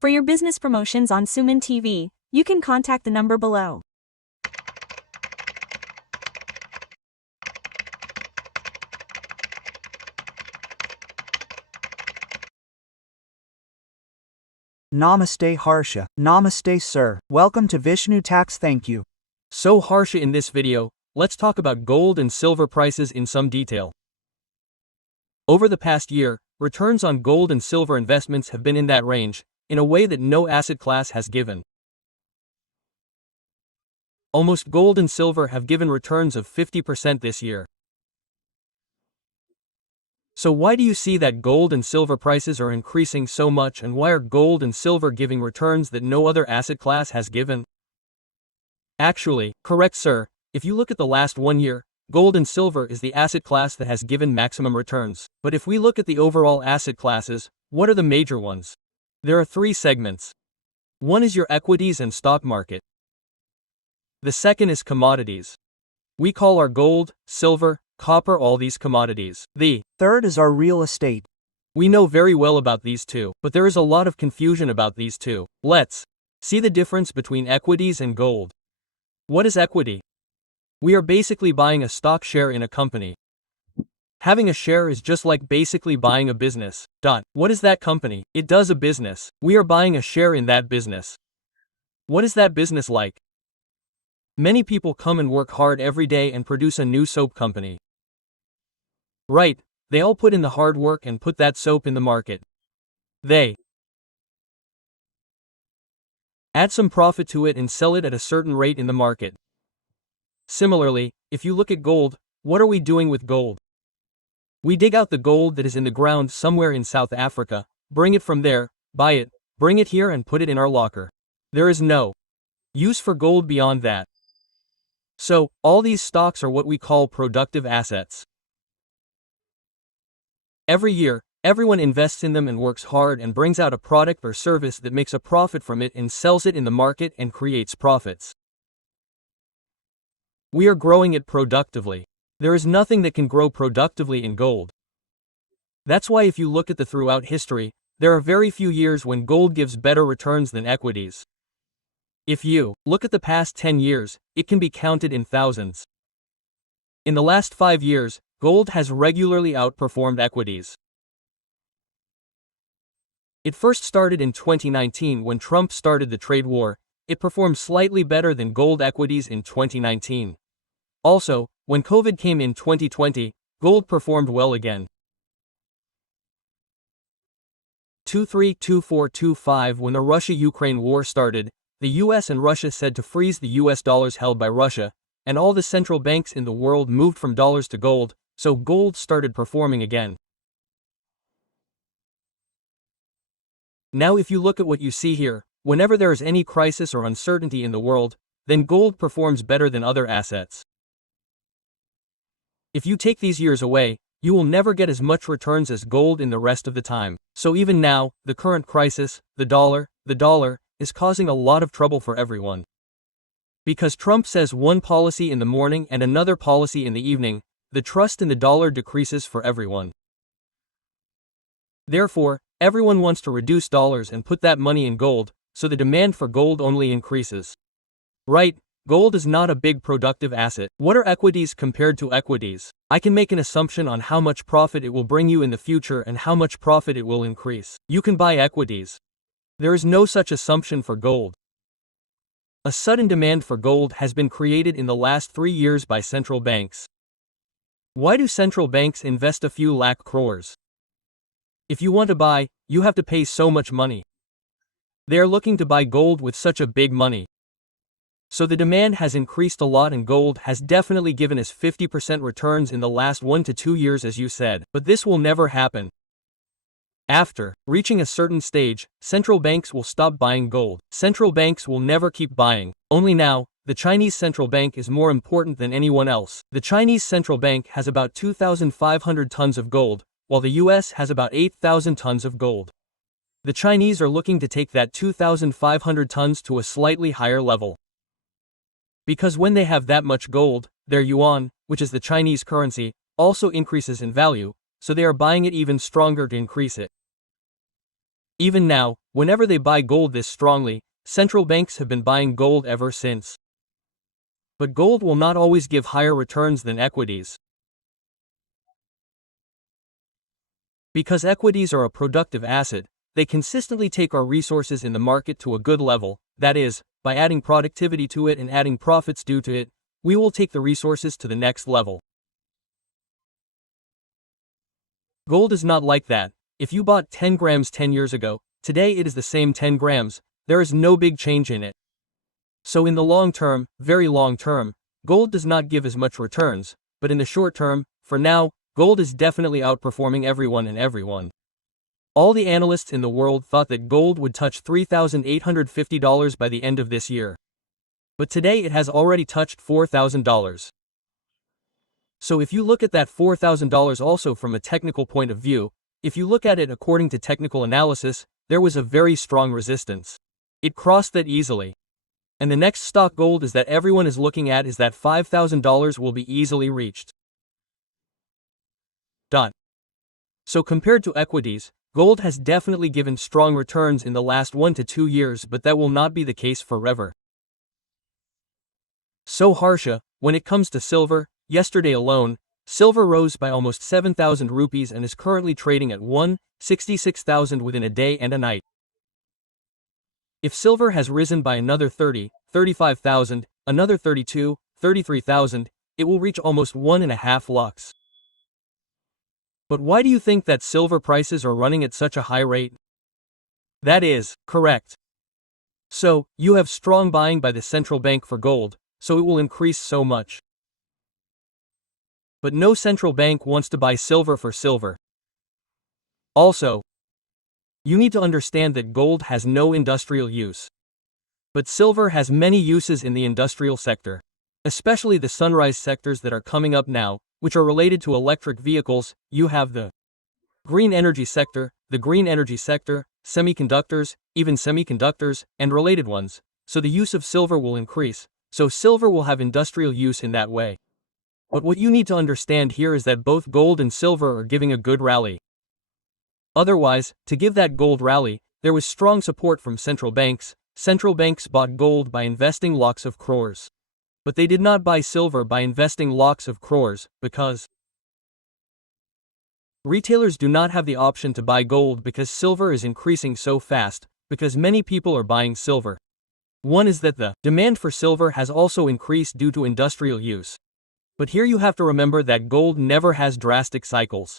For your business promotions on Suman TV, you can contact the number below. Namaste Harsha. Namaste sir. Welcome to Vishnu Tax. Thank you. So Harsha, in this video, let's talk about gold and silver prices in some detail. Over the past year, returns on gold and silver investments have been in that range, in a way that no asset class has given. Almost gold and silver have given returns of 50% this year. So why do you see that gold and silver prices are increasing so much, and why are gold and silver giving returns that no other asset class has given? Actually, correct sir, if you look at the last 1 year, gold and silver is the asset class that has given maximum returns. But if we look at the overall asset classes, what are the major ones? There are 3 segments. One is your equities and stock market. The second is commodities. We call our gold, silver, copper all these commodities. The third is our real estate. We know very well about these two, but there is a lot of confusion about these two. Let's see the difference between equities and gold. What is equity? We are basically buying a stock share in a company. Having a share is just like basically buying a business. What is that company? It does a business. We are buying a share in that business. What is that business like? Many people come and work hard every day and produce a new soap company. Right, they all put in the hard work and put that soap in the market. They add some profit to it and sell it at a certain rate in the market. Similarly, if you look at gold, what are we doing with gold? We dig out the gold that is in the ground somewhere in South Africa, bring it from there, buy it, bring it here and put it in our locker. There is no use for gold beyond that. So, all these stocks are what we call productive assets. Every year, everyone invests in them and works hard and brings out a product or service that makes a profit from it and sells it in the market and creates profits. We are growing it productively. There is nothing that can grow productively in gold. That's why if you look at the throughout history, there are very few years when gold gives better returns than equities. If you look at the past 10 years, it can be counted in thousands. In the last 5 years, gold has regularly outperformed equities. It first started in 2019 when Trump started the trade war. It performed slightly better than gold equities in 2019. Also, when COVID came in 2020, gold performed well again. 23-24-25 When the Russia-Ukraine war started, the US and Russia said to freeze the US dollars held by Russia, and all the central banks in the world moved from dollars to gold, so gold started performing again. Now if you look at what you see here, whenever there is any crisis or uncertainty in the world, then gold performs better than other assets. If you take these years away, you will never get as much returns as gold in the rest of the time. So even now, the current crisis, the dollar, is causing a lot of trouble for everyone. Because Trump says one policy in the morning and another policy in the evening, the trust in the dollar decreases for everyone. Therefore, everyone wants to reduce dollars and put that money in gold, so the demand for gold only increases. Right, gold is not a big productive asset. What are equities compared to equities? I can make an assumption on how much profit it will bring you in the future and how much profit it will increase. You can buy equities. There is no such assumption for gold. A sudden demand for gold has been created in the last 3 years by central banks. Why do central banks invest a few lakh crores? If you want to buy, you have to pay so much money. They are looking to buy gold with such a big money. So the demand has increased a lot and gold has definitely given us 50% returns in the last 1 to 2 years as you said, but this will never happen. After reaching a certain stage, central banks will stop buying gold. Central banks will never keep buying. Only now, the Chinese central bank is more important than anyone else. The Chinese central bank has about 2,500 tons of gold, while the US has about 8,000 tons of gold. The Chinese are looking to take that 2,500 tons to a slightly higher level. Because when they have that much gold, their yuan, which is the Chinese currency, also increases in value, so they are buying it even stronger to increase it. Even now, whenever they buy gold this strongly, central banks have been buying gold ever since. But gold will not always give higher returns than equities. Because equities are a productive asset, they consistently take our resources in the market to a good level, that is, by adding productivity to it and adding profits due to it, we will take the resources to the next level. Gold is not like that. If you bought 10 grams 10 years ago, today it is the same 10 grams, there is no big change in it. So in the long term, very long term, gold does not give as much returns, but in the short term, for now, gold is definitely outperforming everyone. All the analysts in the world thought that gold would touch $3,850 by the end of this year. But today it has already touched $4,000. So if you look at that $4,000 also from a technical point of view, if you look at it according to technical analysis, there was a very strong resistance. It crossed that easily. And the next stock gold is that everyone is looking at is that $5,000 will be easily reached. So compared to equities, gold has definitely given strong returns in the last 1 to 2 years, but that will not be the case forever. So Harsha, when it comes to silver, yesterday alone, silver rose by almost 7,000 rupees and is currently trading at 166,000 within a day and a night. If silver has risen by another 30, 35,000, another 32, 33,000, it will reach almost 1.5 lakhs. But why do you think that silver prices are running at such a high rate? That is correct. So, you have strong buying by the central bank for gold, so it will increase so much. But no central bank wants to buy silver for silver. Also, you need to understand that gold has no industrial use. But silver has many uses in the industrial sector, especially the sunrise sectors that are coming up now, which are related to electric vehicles. You have the green energy sector, semiconductors, even semiconductors, and related ones, so the use of silver will increase, so silver will have industrial use in that way. But what you need to understand here is that both gold and silver are giving a good rally. Otherwise, to give that gold rally, there was strong support from central banks. Central banks bought gold by investing lakhs of crores. But they did not buy silver by investing lakhs of crores, because retailers do not have the option to buy gold because silver is increasing so fast, because many people are buying silver. One is that the demand for silver has also increased due to industrial use. But here you have to remember that gold never has drastic cycles.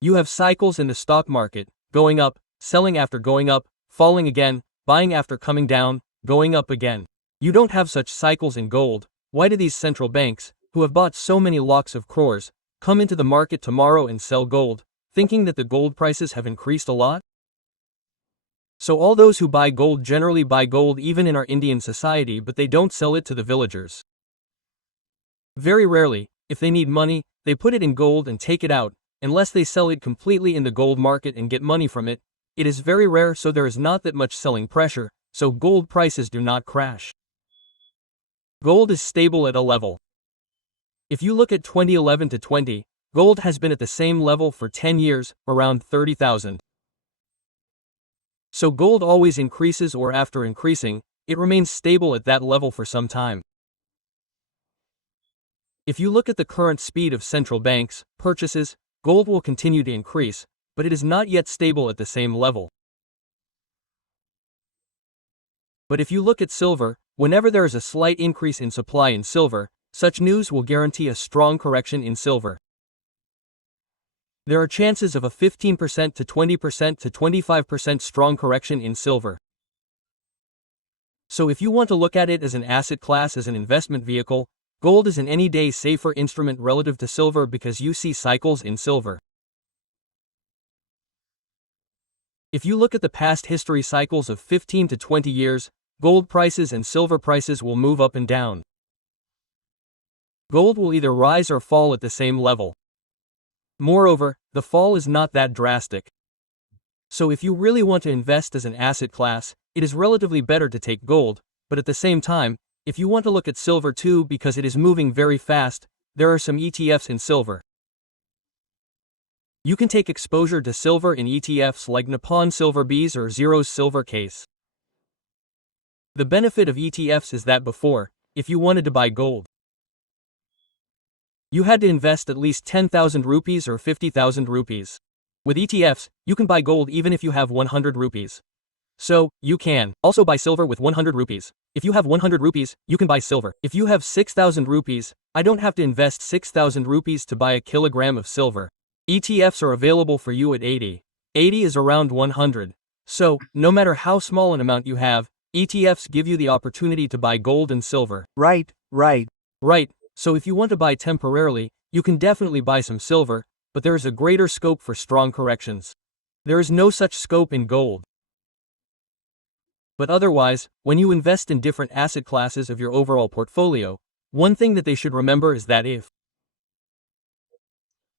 You have cycles in the stock market, going up, selling after going up, falling again, buying after coming down, going up again. You don't have such cycles in gold. Why do these central banks, who have bought so many lakhs of crores, come into the market tomorrow and sell gold, thinking that the gold prices have increased a lot? So all those who buy gold generally buy gold even in our Indian society, but they don't sell it to the villagers. Very rarely, if they need money, they put it in gold and take it out, unless they sell it completely in the gold market and get money from it. It is very rare, so there is not that much selling pressure, so gold prices do not crash. Gold is stable at a level. If you look at 2011 to 20, gold has been at the same level for 10 years, around 30,000. So gold always increases, or after increasing, it remains stable at that level for some time. If you look at the current speed of central banks' purchases, gold will continue to increase, but it is not yet stable at the same level. But if you look at silver, whenever there is a slight increase in supply in silver, such news will guarantee a strong correction in silver. There are chances of a 15% to 20% to 25% strong correction in silver. So if you want to look at it as an asset class, as an investment vehicle, gold is an any day safer instrument relative to silver because you see cycles in silver. If you look at the past history cycles of 15 to 20 years, gold prices and silver prices will move up and down. Gold will either rise or fall at the same level. Moreover, the fall is not that drastic. So if you really want to invest as an asset class, it is relatively better to take gold, but at the same time, if you want to look at silver too because it is moving very fast, there are some ETFs in silver. You can take exposure to silver in ETFs like Nippon Silver Bees or Zero's Silver Case. The benefit of ETFs is that before, if you wanted to buy gold, you had to invest at least 10,000 rupees or 50,000 rupees. With ETFs, you can buy gold even if you have 100 rupees. So, you can also buy silver with 100 rupees. If you have 100 rupees, you can buy silver. If you have 6,000 rupees, I don't have to invest 6,000 rupees to buy a kilogram of silver. ETFs are available for you at 80. 80 is around 100. So, no matter how small an amount you have, ETFs give you the opportunity to buy gold and silver. Right. Right, so if you want to buy temporarily, you can definitely buy some silver, but there is a greater scope for strong corrections. There is no such scope in gold. But otherwise, when you invest in different asset classes of your overall portfolio, one thing that they should remember is that if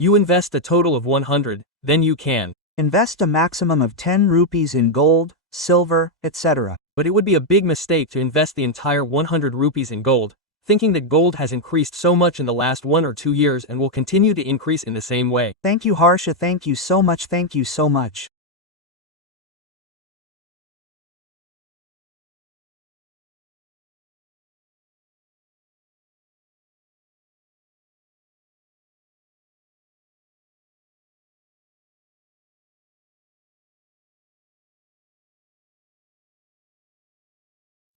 you invest a total of 100, then you can invest a maximum of 10 rupees in gold, silver, etc. But it would be a big mistake to invest the entire 100 rupees in gold, thinking that gold has increased so much in the last 1 or 2 years and will continue to increase in the same way. Thank you, Harsha. Thank you so much.